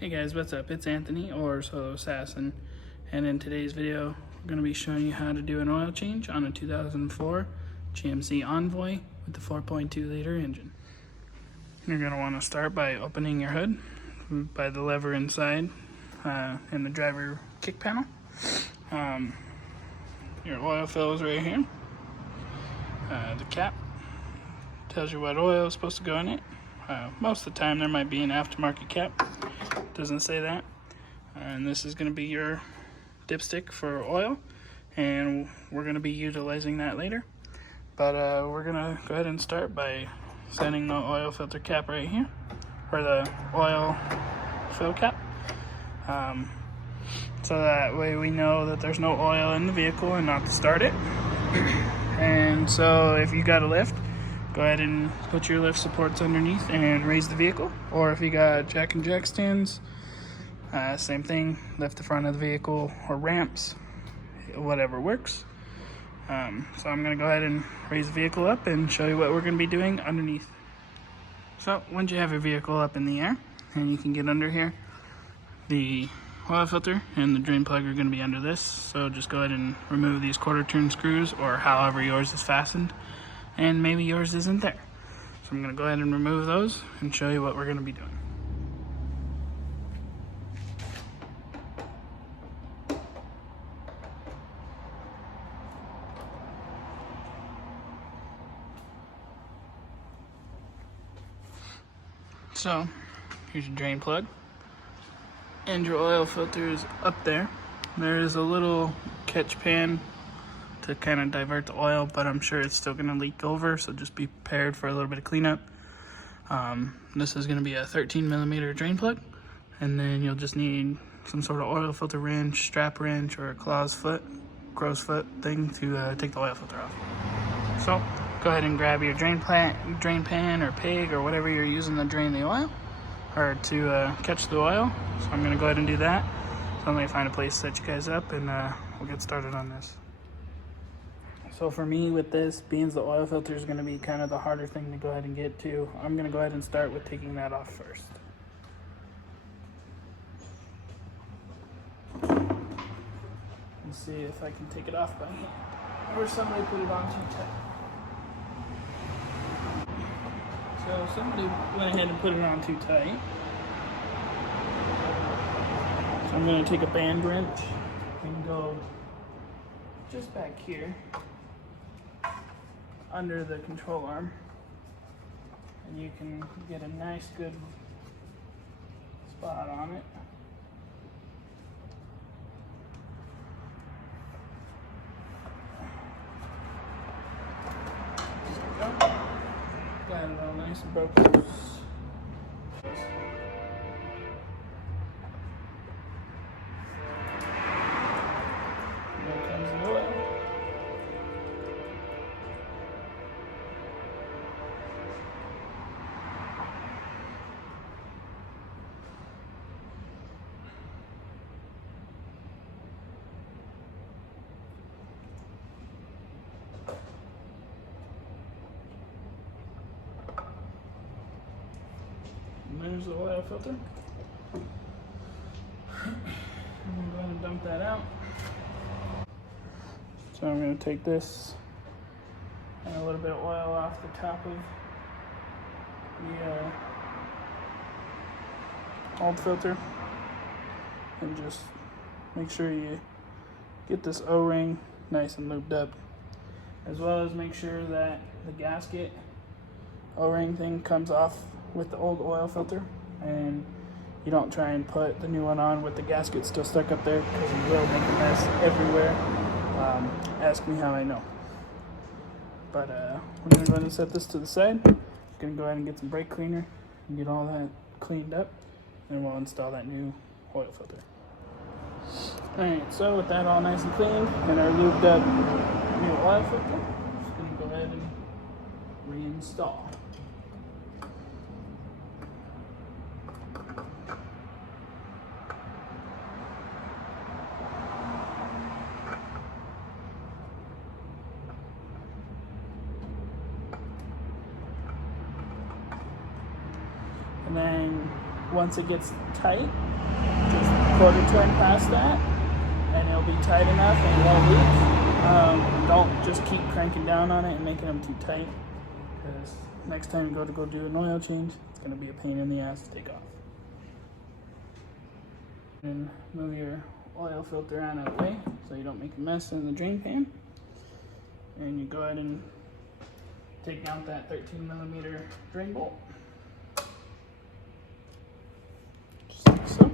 Hey guys, what's up? It's Anthony, or Solo Assassin, and in today's video I'm going to be showing you how to do an oil change on a 2004 GMC Envoy with the 4.2 liter engine. You're going to want to start by opening your hood by the lever inside in the driver kick panel. Your oil fill is right here. The cap tells you what oil is supposed to go in it. Most of the time there might be an aftermarket cap. Doesn't say that. And this is going to be your dipstick for oil, and we're going to be utilizing that later. But we're going to go ahead and start by setting the oil filter cap right here, or the oil fill cap, so that way we know that there's no oil in the vehicle and not to start it. And so if you got a lift, go ahead and put your lift supports underneath and raise the vehicle. Or if you got jack and jack stands, same thing, lift the front of the vehicle, or ramps, whatever works. So I'm going to go ahead and raise the vehicle up and show you what we're going to be doing underneath. So once you have your vehicle up in the air and you can get under here, the oil filter and the drain plug are going to be under this. So just go ahead and remove these quarter turn screws, or however yours is fastened, and maybe yours isn't there. So I'm going to go ahead and remove those and show you what we're going to be doing. So here's your drain plug, and your oil filter is up there. There is a little catch pan to kind of divert the oil, but I'm sure it's still going to leak over, so just be prepared for a little bit of cleanup. This is going to be a 13mm drain plug, and then you'll just need some sort of oil filter wrench, strap wrench, or a crow's foot thing to take the oil filter off. So go ahead and grab your drain pan or pig or whatever you're using to drain the oil, or to catch the oil. So I'm going to go ahead and do that. So I'm going to find a place to set you guys up, and we'll get started on this. So for me, with this, being the oil filter is going to be kind of the harder thing to go ahead and get to, I'm going to go ahead and start with taking that off first. Let's see if I can take it off by hand, or somebody put it on too tight. So somebody went ahead and put it on too tight. So I'm going to take a band wrench and go just back here under the control arm, and you can get a nice good spot on it. There we go. Got it all nice and broken loose. There comes the oil. And there's the oil filter. I'm going to go ahead and dump that out. So I'm going to take this and a little bit of oil off the top of the old filter, and just make sure you get this O-ring nice and lubed up, as well as make sure that the gasket O-ring thing comes off with the old oil filter, and you don't try and put the new one on with the gasket still stuck up there, because you will make a mess everywhere. Ask me how I know. But we're going to go ahead and set this to the side. Going to go ahead and get some brake cleaner and get all that cleaned up, and we'll install that new oil filter. Alright, so with that all nice and cleaned and our lubed up new oil filter, I'm just going to go ahead and reinstall. And then once it gets tight, quarter turn past that, and it'll be tight enough and it won't leak. Don't just keep cranking down on it and making them too tight, because next time you go to do an oil change, it's going to be a pain in the ass to take off. And move your oil filter out of the way so you don't make a mess in the drain pan. And you go ahead and take out that 13mm drain bolt. Just like so.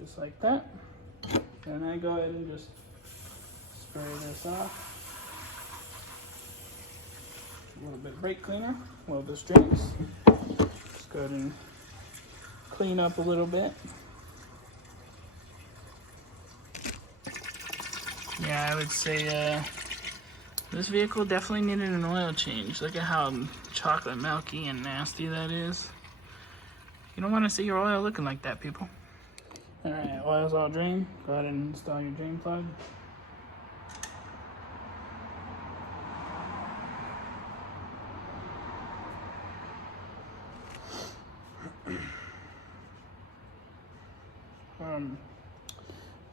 Just like that. And I go ahead and just spray this off. A little bit of brake cleaner, well, this drains. Just go ahead and clean up a little bit. Yeah, I would say this vehicle definitely needed an oil change. Look at how chocolate milky and nasty that is. You don't want to see your oil looking like that, people. Alright, oil's all drained. Go ahead and install your drain plug.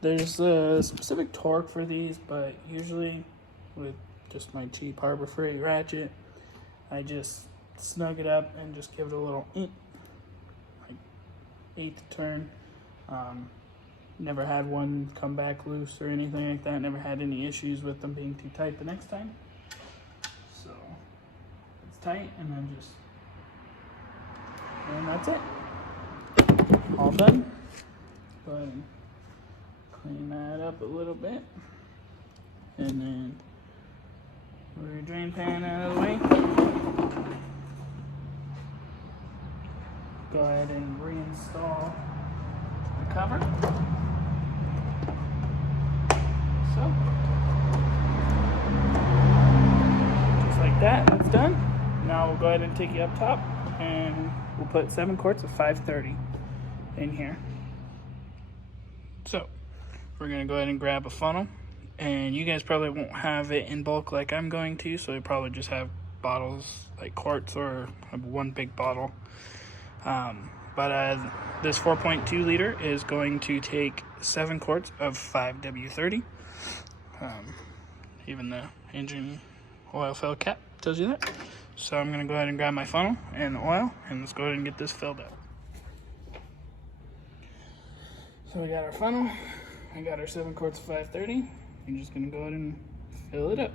There's a specific torque for these, but usually with just my cheap Harbor Freight ratchet, I just snug it up and just give it a little like 1/8 turn. Never had one come back loose or anything like that. Never had any issues with them being too tight the next time. So it's tight, and then and that's it. All done. Go ahead and clean that up a little bit, and then move your drain pan out of the way. Go ahead and reinstall the cover. So, just like that, that's done. Now we'll go ahead and take you up top, and we'll put 7 quarts of 530 in here. So, we're going to go ahead and grab a funnel, and you guys probably won't have it in bulk like I'm going to, so you probably just have bottles like quarts or one big bottle. But this 4.2 liter is going to take 7 quarts of 5W30. Even the engine oil fill cap tells you that. So I'm going to go ahead and grab my funnel and the oil, and let's go ahead and get this filled up. So we got our funnel. I got our 7 quarts of 530. I'm just going to go ahead and fill it up.